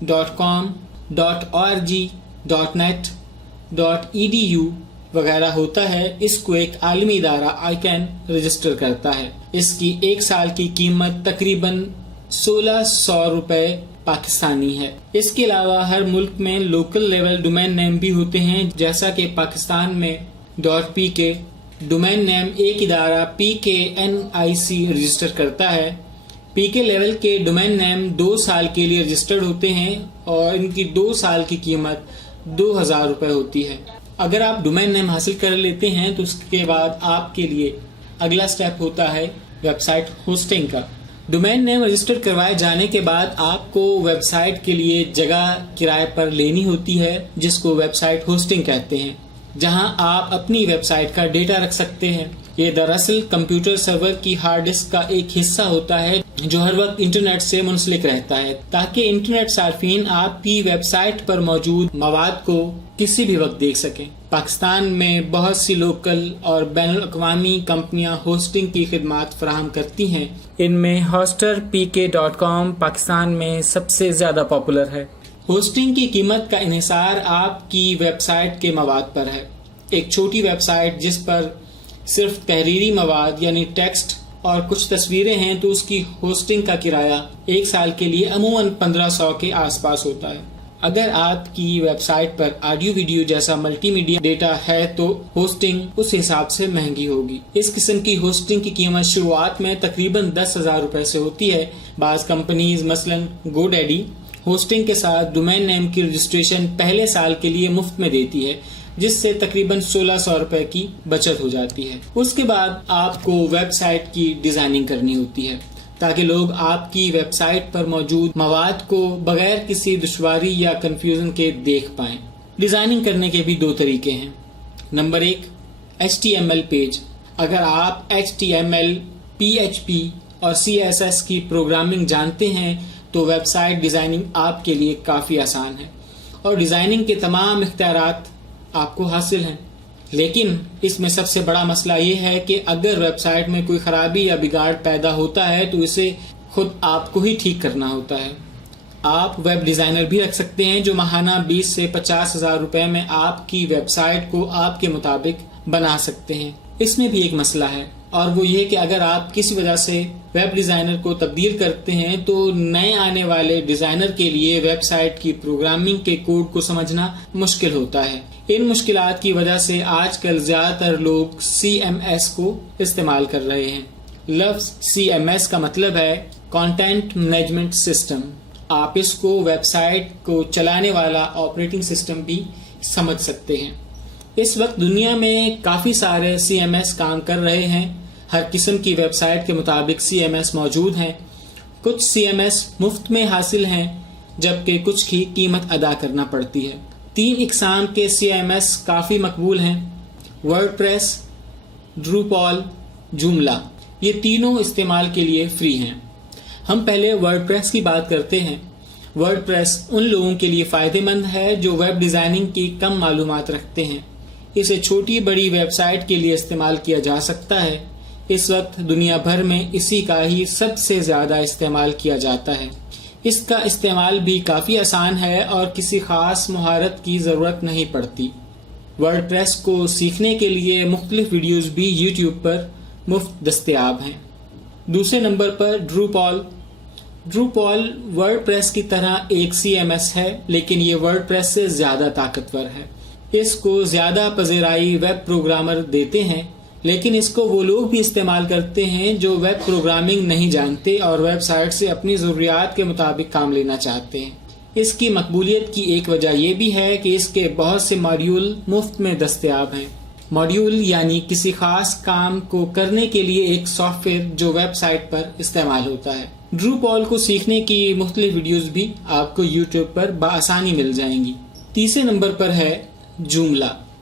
.com, .org, .net, .edu وغیرہ ہوتا ہے، اس کو ایک عالمی ادارہ ICANN رجسٹر کرتا ہے۔ اس کی ایک سال کی قیمت تقریباً 1600 روپے پاکستانی ہے۔ اس کے علاوہ ہر ملک میں لوکل لیول ڈومین نیم بھی ہوتے ہیں، جیسا کہ پاکستان میں .pk ڈومین نیم ایک ادارہ PKNIC رجسٹر کرتا ہے۔ PK لیول کے ڈومین نیم 2 سال کے لیے رجسٹرڈ ہوتے ہیں اور ان کی 2 سال کی قیمت 2000 روپے ہوتی ہے۔ اگر آپ ڈومین نیم حاصل کر لیتے ہیں تو اس کے بعد آپ کے لیے اگلا سٹیپ ہوتا ہے ویب سائٹ ہوسٹنگ کا۔ ڈومین نیم رجسٹر کروائے جانے کے بعد آپ کو ویب سائٹ کے لیے جگہ کرائے پر لینی ہوتی ہے، جس کو ویب سائٹ ہوسٹنگ کہتے ہیں، جہاں آپ اپنی ویب سائٹ کا ڈیٹا رکھ سکتے ہیں۔ یہ دراصل کمپیوٹر سرور کی ہارڈ ڈسک کا ایک حصہ ہوتا ہے جو ہر وقت انٹرنیٹ سے منسلک رہتا ہے، تاکہ انٹرنیٹ صارفین آپ کی ویب سائٹ پر موجود مواد کو کسی بھی وقت دیکھ سکیں۔ پاکستان میں بہت سی لوکل اور بین الاقوامی کمپنیاں ہوسٹنگ کی خدمات فراہم کرتی ہیں۔ ان میں hosterpk.com پاکستان میں سب سے زیادہ پاپولر ہے۔ ہوسٹنگ کی قیمت کا انحصار آپ کی ویب سائٹ کے مواد پر ہے۔ ایک چھوٹی ویب سائٹ جس پر صرف تحریری مواد یعنی ٹیکسٹ اور کچھ تصویریں ہیں تو اس کی ہوسٹنگ کا کرایہ ایک سال کے لیے عموماً 1500 کے آس پاس ہوتا ہے۔ اگر آپ کی ویب سائٹ پر آڈیو ویڈیو جیسا ملٹی میڈیا ڈیٹا ہے تو ہوسٹنگ اس حساب سے مہنگی ہوگی۔ اس قسم کی ہوسٹنگ کی قیمت شروعات میں تقریباً 10,000 روپے سے ہوتی ہے۔ بعض کمپنیز مثلاً GoDaddy ہوسٹنگ کے ساتھ ڈومین نیم کی رجسٹریشن پہلے سال کے لیے مفت میں دیتی ہے، جس سے تقریباً 1600 روپے کی بچت ہو جاتی ہے۔ اس کے بعد آپ کو ویب سائٹ کی ڈیزائننگ کرنی ہوتی ہے تاکہ لوگ آپ کی ویب سائٹ پر موجود مواد کو بغیر کسی دشواری یا کنفیوژن کے دیکھ پائیں۔ ڈیزائننگ کرنے کے بھی 2 طریقے ہیں۔ Number 1 HTML page. اگر آپ HTML، PHP اور CSS کی پروگرامنگ جانتے ہیں تو ویب سائٹ ڈیزائننگ آپ کے لیے کافی آسان ہے اور ڈیزائننگ کے تمام اختیارات آپ کو حاصل ہیں۔ لیکن اس میں سب سے بڑا مسئلہ یہ ہے کہ اگر ویب سائٹ میں کوئی خرابی یا بگاڑ پیدا ہوتا ہے تو اسے خود آپ کو ہی ٹھیک کرنا ہوتا ہے۔ آپ ویب ڈیزائنر بھی رکھ سکتے ہیں جو ماہانہ 20 سے 50,000 روپے میں آپ کی ویب سائٹ کو آپ کے مطابق بنا سکتے ہیں۔ اس میں بھی ایک مسئلہ ہے اور وہ یہ کہ اگر آپ کسی وجہ سے ویب ڈیزائنر کو تبدیل کرتے ہیں تو نئے آنے والے ڈیزائنر کے لیے ویب سائٹ کی پروگرامنگ کے کوڈ کو سمجھنا مشکل ہوتا ہے۔ ان مشکلات کی وجہ سے آج کل زیادہ تر لوگ CMS کو استعمال کر رہے ہیں۔ لفظ CMS کا مطلب ہے کانٹینٹ مینجمنٹ سسٹم۔ آپ اس کو ویب سائٹ کو چلانے والا آپریٹنگ سسٹم بھی سمجھ سکتے ہیں۔ اس وقت دنیا میں کافی سارے CMS کام کر رہے ہیں۔ ہر قسم کی ویب سائٹ کے مطابق CMS موجود ہیں۔ کچھ CMS مفت میں حاصل ہیں جبکہ کچھ کی قیمت ادا کرنا پڑتی ہے۔ 3 اقسام کے CMS کافی مقبول ہیں: WordPress، Drupal، Joomla۔ یہ تینوں استعمال کے لیے فری ہیں۔ ہم پہلے WordPress کی بات کرتے ہیں۔ WordPress ان لوگوں کے لیے فائدہ مند ہے جو ویب ڈیزائننگ کی کم معلومات رکھتے ہیں۔ اسے چھوٹی بڑی ویب سائٹ کے لیے استعمال کیا جا سکتا ہے۔ اس وقت دنیا بھر میں اسی کا ہی سب سے زیادہ استعمال کیا جاتا ہے۔ اس کا استعمال بھی کافی آسان ہے اور کسی خاص مہارت کی ضرورت نہیں پڑتی۔ ورڈپریس کو سیکھنے کے لیے مختلف ویڈیوز بھی یوٹیوب پر مفت دستیاب ہیں۔ دوسرے نمبر پر ڈروپال ورڈپریس کی طرح ایک CMS ہے، لیکن یہ ورڈپریس سے زیادہ طاقتور ہے۔ اس کو زیادہ پذیرائی ویب پروگرامر دیتے ہیں، لیکن اس کو وہ لوگ بھی استعمال کرتے ہیں جو ویب پروگرامنگ نہیں جانتے اور ویب سائٹ سے اپنی ضروریات کے مطابق کام لینا چاہتے ہیں۔ اس کی مقبولیت کی ایک وجہ یہ بھی ہے کہ اس کے بہت سے ماڈیول مفت میں دستیاب ہیں۔ ماڈیول یعنی کسی خاص کام کو کرنے کے لیے ایک سافٹ ویئر جو ویب سائٹ پر استعمال ہوتا ہے۔ ڈروپال کو سیکھنے کی مختلف ویڈیوز بھی آپ کو یوٹیوب پر بآسانی مل جائیں گی۔ تیسرے نمبر پر ہے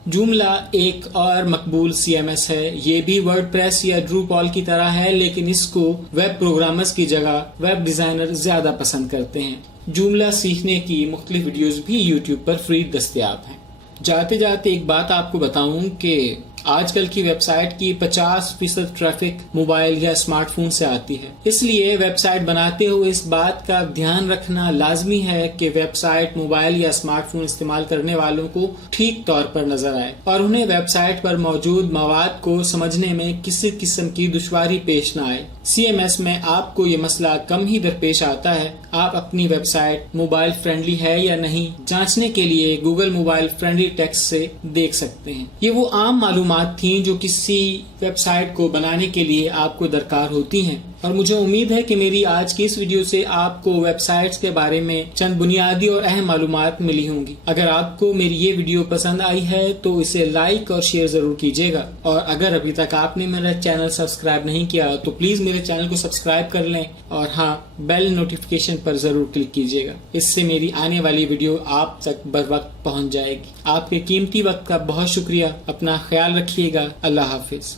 جوملا ایک اور مقبول CMS ہے۔ یہ بھی ورڈپریس یا ڈروپال کی طرح ہے، لیکن اس کو ویب پروگرامرز کی جگہ ویب ڈیزائنر زیادہ پسند کرتے ہیں۔ جوملا سیکھنے کی مختلف ویڈیوز بھی یوٹیوب پر فری دستیاب ہیں۔ جاتے جاتے ایک بات آپ کو بتاؤں کہ آج کل کی ویب سائٹ کی 50% ٹریفک موبائل یا اسمارٹ فون سے آتی ہے. اس لیے ویب سائٹ بناتے ہوئے اس بات کا دھیان رکھنا لازمی ہے کہ ویب سائٹ موبائل یا اسمارٹ فون استعمال کرنے والوں کو ٹھیک طور پر نظر آئے اور انہیں ویب سائٹ پر موجود مواد کو سمجھنے میں کسی قسم کی دشواری پیش نہ آئے. CMS میں آپ کو یہ مسئلہ کم ہی درپیش آتا ہے. آپ اپنی ویب سائٹ موبائل فرینڈلی ہے یا نہیں جانچنے کے لیے گوگل موبائل فرینڈلی ٹیکسٹ سے دیکھ سکتے ہیں. یہ وہ عام معلومات تھیں جو کسی ویب سائٹ کو بنانے کے لیے آپ کو درکار ہوتی ہیں، اور مجھے امید ہے کہ میری آج کی اس ویڈیو سے آپ کو ویب سائٹس کے بارے میں چند بنیادی اور اہم معلومات ملی ہوں گی. اگر آپ کو میری یہ ویڈیو پسند آئی ہے تو اسے لائک اور شیئر ضرور کیجیے گا، اور اگر ابھی تک آپ نے میرا چینل سبسکرائب نہیں کیا تو پلیز میرے چینل کو سبسکرائب کر لیں، اور ہاں، بیل نوٹیفیکیشن پر ضرور کلک کیجیے گا. اس سے میری آنے والی ویڈیو آپ تک بر وقت پہنچ جائے گی. آپ کے قیمتی وقت کا بہت شکریہ. اپنا خیال رکھیے گا. اللہ حافظ.